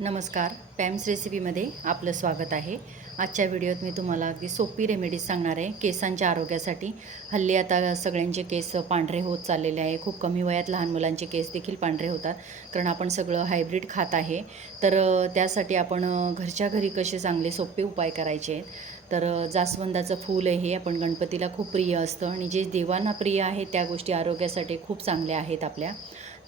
नमस्कार पॅम्स रेसिपीमध्ये आपलं स्वागत आहे. आजच्या व्हिडिओत मी तुम्हाला अगदी सोपी रेमेडीज सांगणार आहे. केसांच्या आरोग्यासाठी. हल्ली आता सगळ्यांचे केस पांढरे होत चाललेले आहे. खूप कमी वयात लहान मुलांचे केस देखील पांढरे होतात. कारण आपण सगळं हायब्रिड खात आहे. तर त्यासाठी आपण घरच्या घरी कसे चांगले सोपे उपाय करायचे आहेत? तर जास्वंदाचं फूल आहे हे आपण गणपतीला खूप प्रिय असतं. आणि जे देवांना प्रिय आहे त्या गोष्टी आरोग्यासाठी खूप चांगल्या आहेत आपल्या.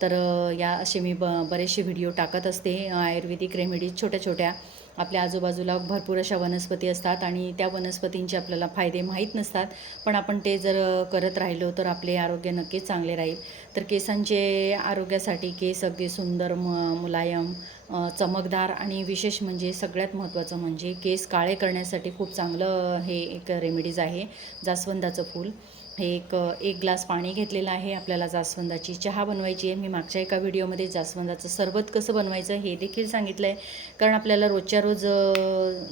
तर या असे मी ब बरेचसे व्हिडिओ टाकत असते. आयुर्वेदिक रेमेडीज छोट्या छोट्या. आपल्या आजूबाजूला भरपूर अशा वनस्पती असतात आणि त्या वनस्पतींचे आपल्याला फायदे माहीत नसतात. पण आपण ते जर करत राहिलो तर आपले आरोग्य नक्कीच चांगले राहील. तर केसांचे आरोग्यासाठी केस अगदी सुंदर म मुलायम चमकदार आणि विशेष म्हणजे सगळ्यात महत्त्वाचं म्हणजे केस काळे करण्यासाठी खूप चांगलं हे एक रेमेडीज आहे. जास्वंदाचं फूल. एक एक ग्लास पाणी घेतलेलं आहे आपल्याला जास्वंदाची चहा बनवायची आहे. मी मागच्या एका व्हिडिओमध्ये जास्वंदाचं सरबत कसं बनवायचं हे देखील सांगितलं आहे कारण आपल्याला रोजच्या रोज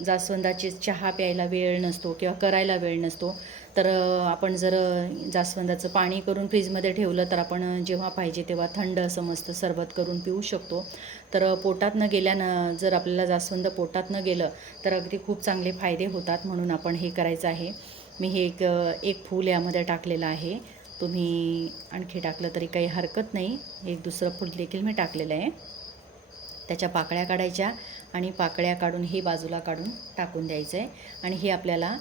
जास्वंदाची चहा प्यायला वेळ नसतो किंवा करायला वेळ नसतो. तर आपण जर जास्वंदाचं पाणी करून फ्रीजमध्ये ठेवलं तर आपण जेव्हा पाहिजे तेव्हा थंड असं मस्त सरबत करून पिऊ शकतो. तर पोटात न गेल्यानं जर आपल्याला जास्वंद पोटात न गेलं तर अगदी खूप चांगले फायदे होतात म्हणून आपण हे करायचं आहे. मी हे एक एक फूल यामध्ये टाकलेलं आहे. तुम्ही आणखी टाकलं तरी काही हरकत नाही. एक दुसरं फूल देखील मी टाकलेलं आहे. त्याच्या पाकळ्या काढायच्या आणि पाकळ्या काढून हे बाजूला काढून टाकून द्यायचं आहे आणि हे आपल्याला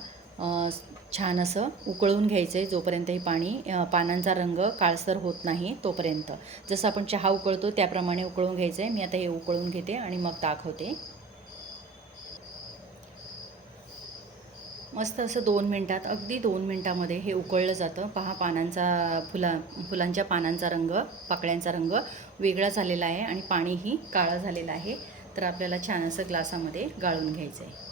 छान असं उकळून घ्यायचं आहे जोपर्यंत हे पाणी पानांचा रंग काळसर होत नाही तोपर्यंत. जसं आपण चहा उकळतो त्याप्रमाणे उकळून घ्यायचं आहे मी आता हे उकळून घेते आणि मग दाखवते मस्त असं दोन मिनटात अगदी दोन मिनटामध्ये हे उकळलं जातं. पहा पानांचा फुला फुलांच्या पानांचा रंग पाकळ्यांचा रंग वेगळा झालेला आहे आणि पाणीही काळं झालेलं आहे. तर आपल्याला छान असं ग्लासामध्ये गाळून घ्यायचं आहे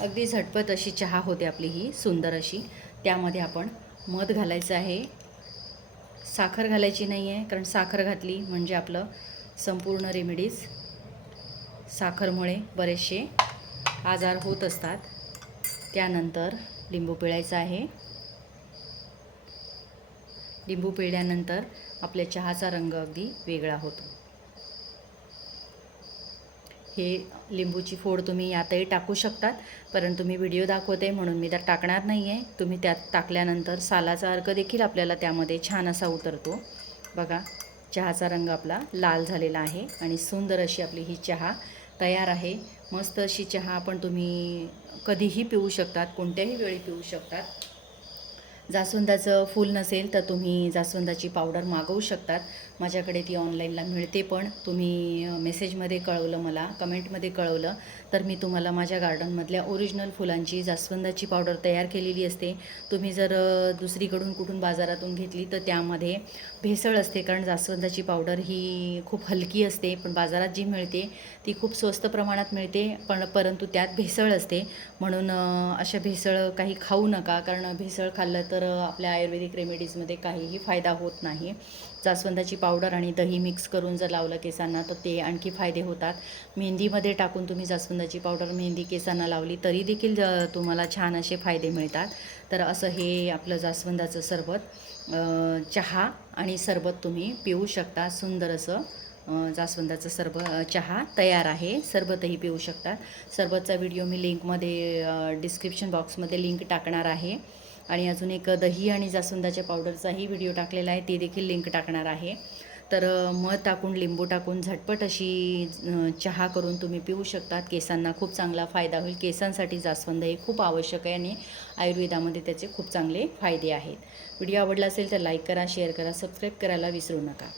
अगदी झटपट अशी चहा होते आपली ही सुंदर अशी. त्यामध्ये आपण मध घालायचं आहे. साखर घालायची नाही आहे कारण साखर घातली म्हणजे आपलं संपूर्ण रेमेडीज साखरमुळे बरेचसे आजार होत असतात. त्यानंतर लिंबू पिळायचं आहे. लिंबू पिळल्यानंतर आपल्या चहाचा रंग अगदी वेगळा होतो. हे लिंबूची फोड तुम्ही यातही टाकू शकतात परंतु मी व्हिडिओ दाखवते म्हणून मी त्यात टाकणार नाही आहे तुम्ही त्यात टाकल्यानंतर सालाचा अर्क देखील आपल्याला त्यामध्ये छान असा उतरतो. बघा चहाचा रंग आपला लाल झालेला आहे आणि सुंदर अशी आपली ही चहा तयार आहे. मस्त अशी चहा आपण तुम्ही कधीही पिऊ शकतात कोणत्याही वेळी पिऊ शकतात. जास्वंदाचं फूल नसेल तर तुम्ही जास्वंदाची पावडर मागवू शकतात. माझ्याकडे ती ऑनलाईनला मिळते पण तुम्ही मेसेजमध्ये कळवलं मला कमेंटमध्ये कळवलं तर मी तुम्हाला माझ्या गार्डनमधल्या ओरिजिनल फुलांची जास्वंदाची पावडर तयार केलेली असते. तुम्ही जर दुसरीकडून कुठून बाजारातून घेतली तर त्यामध्ये भेसळ असते कारण जास्वंदाची पावडर ही खूप हलकी असते पण बाजारात जी मिळते ती खूप स्वस्त प्रमाणात मिळते पण परंतु त्यात भेसळ असते. म्हणून अशा भेसळ काही खाऊ नका कारण भेसळ खाल्लं तर आपल्या आयुर्वेदिक रेमेडीजमध्ये काहीही फायदा होत नाही. जास्वंदाची पावडर पावडर आणि दही मिक्स करून जर लावलं केसांना तर ते आणखी फायदे होतात. मेहंदीमध्ये टाकून तुम्ही जास्वंदाची पावडर मेहंदी केसांना लावली तरी देखील तुम्हाला छान असे फायदे मिळतात. तर असं हे आपलं जास्वंदाचं सरबत चहा आणि सरबत तुम्ही पिऊ शकता. सुंदर असं जास्वंदाचं सरब चहा तयार आहे. सरबतही पिऊ शकतात सरबतचा व्हिडिओ मी लिंकमध्ये डिस्क्रिप्शन बॉक्समध्ये लिंक टाकणार आहे. आणि अजून एक दही आणि जास्वंदाच्या पावडरचाही व्हिडिओ टाकलेला आहे. ते देखील लिंक टाकणार आहे. तर मध टाकून लिंबू टाकून झटपट अशी चहा करून तुम्ही पिऊ शकतात. केसांना खूप चांगला फायदा होईल. केसांसाठी जास्वंद हे खूप आवश्यक आहे आणि आयुर्वेदामध्ये त्याचे खूप चांगले फायदे आहेत. व्हिडिओ आवडला असेल तर लाईक करा शेअर करा सबस्क्राईब करायला विसरू नका.